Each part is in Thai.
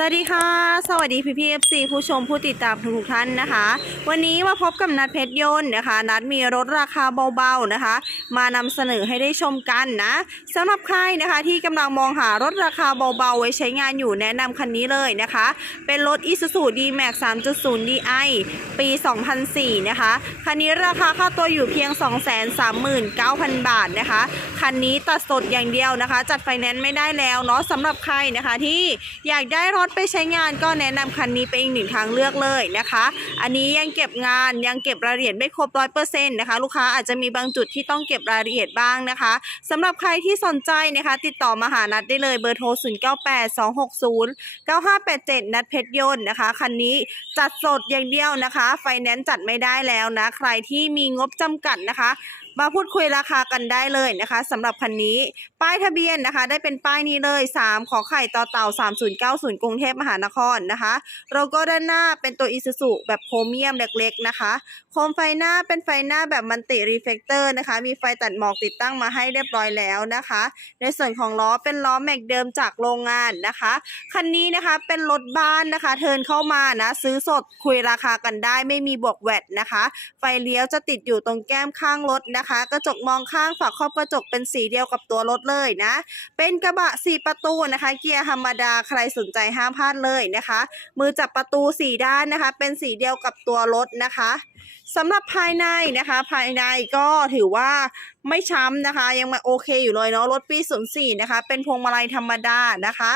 สวัสดีค่ะ สวัสดีพี่พีเอฟซีผู้ชมผู้ติดตามทุกท่านนะคะ วันนี้มาพบกับนัดเพชรยนต์นะคะ นัดมีรถราคาเบาๆนะคะ มานำเสนอให้ได้ชมกันนะสำหรับใครนะคะที่กำลังมองหารถราคาเบาๆ ไว้ใช้งานอยู่แนะนำคันนี้เลยนะคะ เป็นรถ Isuzu D-Max 3.0 Di ปี 2004 นะคะ คันนี้ราคาค่าตัวอยู่เพียง 239,000 บาทนะคะ คันนี้ตัดสดอย่างเดียวนะคะ จัดไฟแนนซ์ไม่ได้แล้วเนาะสำหรับใครนะคะที่อยากได้รถไปใช้งานก็แนะนำคันนี้เป็นอีกหนึ่งทางเลือกเลยนะคะ อันนี้ยังเก็บงานยังเก็บรายละเอียดไม่ครบร้อยเปอร์เซ็นต์นะคะ ลูกค้าอาจจะมีบางจุดที่ต้องเก็บรายละเอียดบ้างนะคะสำหรับใครที่สนใจนะคะ ติดต่อมาหานัดได้เลยเบอร์โทร 0 9 8 2 6 0 9 5 8 7 นัดเพชรยนต์นะคะ คันนี้จัดสดอย่างเดียวนะคะ ไฟแนนซ์จัดไม่ได้แล้วนะ ใครที่มีงบจำกัดนะคะ มาพูดคุยราคากันได้เลยนะคะสำหรับคันนี้ป้ายทะเบียนนะคะ ได้เป็นป้ายนี้เลย 3 ขอไข่ต่อเต่า 3090 กรุงเทพมหานครนะคะโลโก้ด้านหน้าเป็นตัวอิซูซุแบบโครเมียมเล็กๆนะคะ โคมไฟหน้าเป็นไฟหน้าแบบมันติรีเฟกเตอร์นะคะ มีไฟตัดหมอกติดตั้งมาให้เรียบร้อยแล้วนะคะ ในส่วนของล้อเป็นล้อแม็กเดิมจากโรงงานนะคะ คันนี้นะคะเป็นรถบ้านนะคะ เทินเข้ามานะ ซื้อสดคุยราคากันได้ไม่มีบวกแวดนะคะ ไฟเลี้ยวจะติดอยู่ตรงแก้มข้างรถนะคะกระจกมองข้างฝาครอบกระจกเป็นสีเดียวกับตัวรถเลยนะ เป็นกระบะ 4 ประตูนะคะ เกียร์ธรรมดาใครสนใจห้ามพลาดเลยนะคะ มือจับประตู 4 ด้านนะคะ เป็นสีเดียวกับตัวรถนะคะ สำหรับภายในนะคะ ภายในก็ถือว่าไม่ช้ำนะคะ ยังมาโอเคอยู่เลยเนาะรถปี04นะคะ เป็นพวงมาลัยธรรมดานะคะ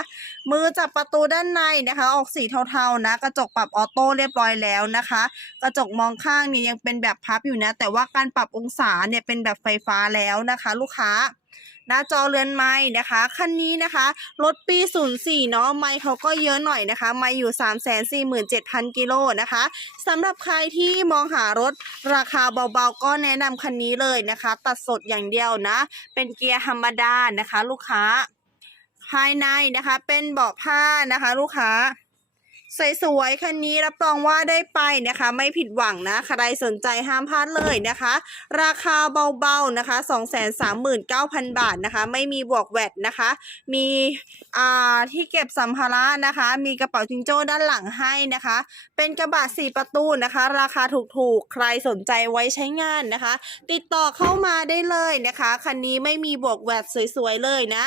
มือจับประตูด้านในนะคะ ออกสีเทาๆนะ กระจกปรับออโต้เรียบร้อยแล้วนะคะ กระจกมองข้างเนี่ยยังเป็นแบบพับอยู่นะ แต่ว่าการปรับองศาเนี่ยเป็นแบบไฟฟ้าแล้วนะคะ ลูกค้า หน้าจอเรือนไม้นะคะคันนี้นะคะรถปี 04 เนาะไม้เขาก็เยอะหน่อยนะคะ ไม้อยู่ 347,000 กิโลนะคะสำหรับใครที่มองหารถราคาเบาๆ ก็แนะนำคันนี้เลยนะคะ ตัดสดอย่างเดียวนะ เป็นเกียร์ธรรมดานะคะ ลูกค้า ภายในนะคะเป็นเบาะผ้านะคะ ลูกค้า สวยๆคันนี้รับรองว่าได้ไปนะคะ ไม่ผิดหวังนะใครสนใจห้ามพลาดเลยนะคะ ราคาเบาๆนะคะ239,000 บาทนะคะ ไม่มีบวกแวดนะคะ มีอ่าที่เก็บสัมภาระนะคะ มีกระเป๋าจิงโจ้ด้านหลังให้นะคะ เป็นกระบะสี่ประตูนะคะ ราคาถูกๆ ใครสนใจไว้ใช้งานนะคะ ติดต่อเข้ามาได้เลยนะคะคันนี้ไม่มีบวกแวดสวยๆเลยนะ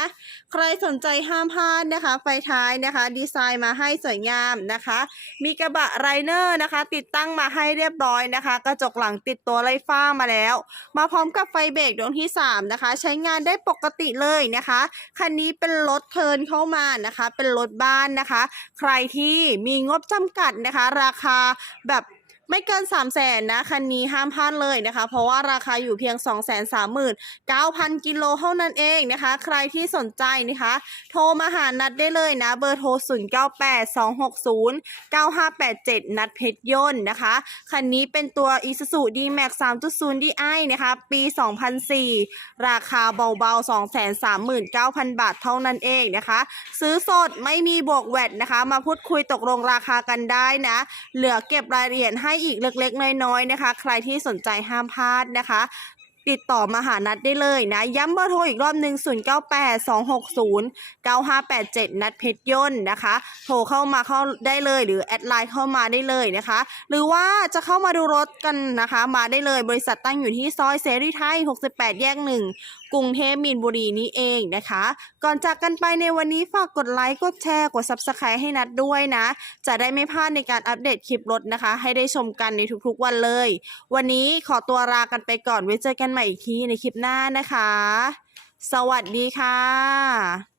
ใครสนใจห้ามพลาดนะคะ ไฟท้ายนะคะ ดีไซน์มาให้สวยงามนะคะ มีกระบะไรเนอร์นะคะ ติดตั้งมาให้เรียบร้อยนะคะ กระจกหลังติดตัวไล่ฟ้ามาแล้ว มาพร้อมกับไฟเบรกดวงที่ 3 นะคะ ใช้งานได้ปกติเลยนะคะ คันนี้เป็นรถเทินเข้ามานะคะ เป็นรถบ้านนะคะ ใครที่มีงบจำกัดนะคะ ราคาแบบ ไม่เกิน 3 0 0แสนนะคันนี้ห้ามพลาดเลยนะคะ เพราะว่าราคาอยู่เพียง 2 3 9 0 0 0 กิโลเท่านั้นเองนะคะ ใครที่สนใจนะคะ โทรมาหานัดได้เลยนะ เบอร์โทร 0 9 8 2 6 0 9 5 8 7 นัดเพชรยนต์นะคะ คันนี้เป็นตัว Isuzu D-Max 3.0 Di นะคะ ปี 2004 ราคาเบาๆ 239,000 บาทเท่านั้นเองนะคะ ซื้อสดไม่มีบวกแวดนะคะ มาพูดคุยตกลงราคากันได้นะ เหลือเก็บรายละเอียดให้อีกเล็กๆ น้อยๆนะคะ ใครที่สนใจห้ามพลาดนะคะติดต่อมาหานัดได้เลยนะ ย้ำเบอร์โทรอีกรอบหนึ่ง0 9 8 2 6 0 9 5 8 7 นัดเพชรยนต์นะคะ โทรเข้ามาเข้าได้เลย หรือแอดไลน์เข้ามาได้เลยนะคะ หรือว่าจะเข้ามาดูรถกันนะคะ มาได้เลยบริษัทตั้งอยู่ที่ซอยเสรีไทย 68 แยกหนึ่ง กรุงเทพมีนบุรีนี้เองนะคะ ก่อนจากกันไปในวันนี้ฝากกดไลค์กดแชร์กด Subscribe ให้นัดด้วยนะ จะได้ไม่พลาดในการอัปเดตคลิปรถนะคะ ให้ได้ชมกันในทุกๆวันเลย วันนี้ขอตัวลากันไปก่อนไว้เจอกันใหม่อีกทีในคลิปหน้านะคะ สวัสดีค่ะ